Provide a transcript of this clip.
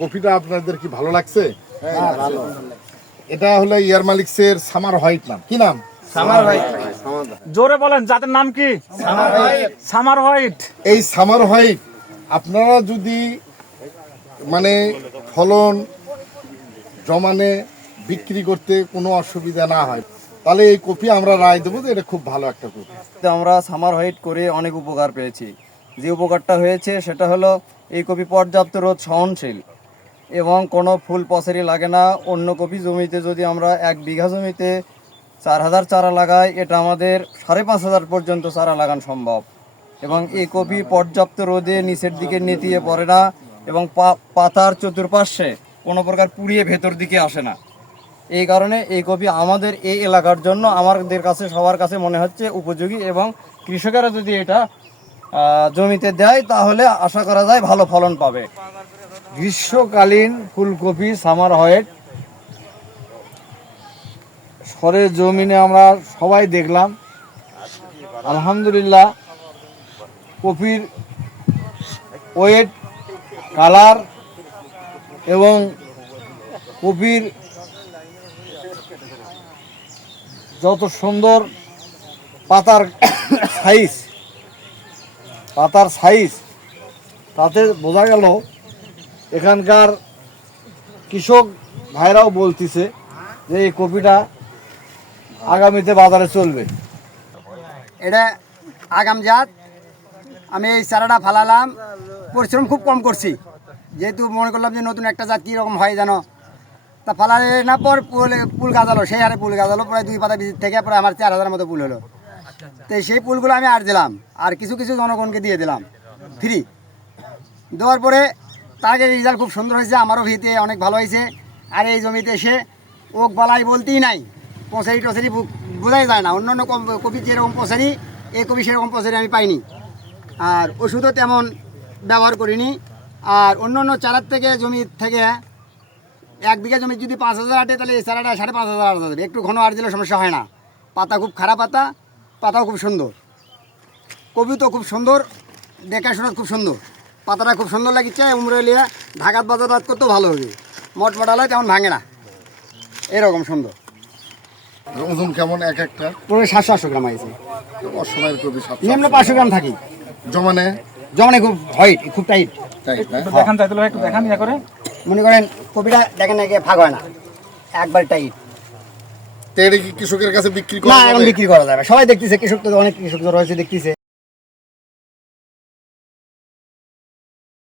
কফিটা আপনাদের কি ভালো লাগছে? ভালো। এটা হলো ইয়ার মালিক্সের সামার হোয়াইট নাম। কি নাম? Summer white. জোরে বলেন, জাতের নাম কি? Summer white. Summer white. এই সামার হোয়াইট আপনারা যদি মানে ফলন জমানে বিক্রি করতে কোনো অসুবিধা না হয়, তাহলে এই কফি আমরা রায় দেবো যে এটা খুব ভালো একটা কফি। আমরা সামার হোয়াইট করে অনেক উপকার পেয়েছি। যে উপকারটা হয়েছে সেটা হলো এই কপি পর্যাপ্ত রোদ সহনশীল এবং কোনো ফুল পচারি লাগে না। অন্য কপি জমিতে যদি আমরা 1 বিঘা জমিতে 4000 চারা লাগাই, এটা আমাদের 5500 পর্যন্ত চারা লাগানো সম্ভব। এবং এই কপি পর্যাপ্ত রোদে নিচের দিকে নেতিয়ে পড়ে না এবং পাতার চতুর্পার্শ্বে কোনো প্রকার পুড়িয়ে ভেতর দিকে আসে না। এই কারণে এই কপি আমাদের এই এলাকার জন্য আমাদের কাছে সবার কাছে মনে হচ্ছে উপযোগী, এবং কৃষকেরা যদি এটা জমিতে দেয় তাহলে আশা করা যায় ভালো ফলন পাবে। গ্রীষ্মকালীন ফুলকপি সামার হোয়াইট সরের জমিনে আমরা সবাই দেখলাম, আলহামদুলিল্লাহ কপির ওয়েট, কালার এবং কপির যত সুন্দর পাতার সাইজ তাতে বোঝা গেল এখানকার কৃষক ভাইরাও বলতেছে যে এই কপিটা আগামীতে বাজারে চলবে। এটা আগাম জাত। আমি এই চারাটা ফালালাম, পরিশ্রম খুব কম করছি, যেহেতু মনে করলাম যে নতুন একটা জাত কীরকম হয় যেন। তা ফালালে না পর পুল গাছালো, সেই হারে পুল গাছালো, প্রায় 2 পাতা ভিজিট থেকে প্রায় আমার 4000 মতো পুল হলো। তো সেই পুলগুলো আমি আর দিলাম, আর কিছু কিছু জনগণকে দিয়ে দিলাম ফ্রি। দেওয়ার পরে তাকে রেজাল্ট খুব সুন্দর হয়েছে, আমারও ভিতে অনেক ভালো হয়েছে। আর এই জমিতে এসে ওক বালাই বলতেই নাই, পচারি টচারি বোঝাই যায় না। অন্যান্য কপি যেরকম পচারি, এই কপি সেরকম পচারি আমি পাইনি। আর ওষুধও তেমন ব্যবহার করিনি। আর অন্য চারার থেকে জমি থেকে 1 বিঘা জমি যদি 5000 আটে, তাহলে এই চারাটা 5500 আট যাবে। একটু ঘন আট দিলে সমস্যা হয় না। পাতা খুব খারাপ, পাতাও খুব সুন্দর, কপি তো খুব সুন্দর, দেখাশোনা খুব সুন্দর, পাতাটা খুব সুন্দর লাগিচ্ছে। উমরে লিয়ে ঢাকাত বাজার করতেও ভালো হবে, মটমটালে তেমন ভাঙে না, এরকম সুন্দর। ওজন কেমন এক একটা? পুরো 700-800 গ্রাম আছে। অসময়ের কপি নিম্ন 500 গ্রাম থাকি। জমানে খুব হোয়াইট, খুব টাইট। দেখান চাইতে একটু দেখান ইয়া করে। মনে করেন কপিটা দেখেন না, ফাঁক হয় না, একবার টাইট। তো এটা কি কৃষকের কাছে বিক্রি না, এখন বিক্রি করা যাবে। সবাই দেখতেছে, কৃষক তো অনেক কৃষক রয়েছে দেখতেছে।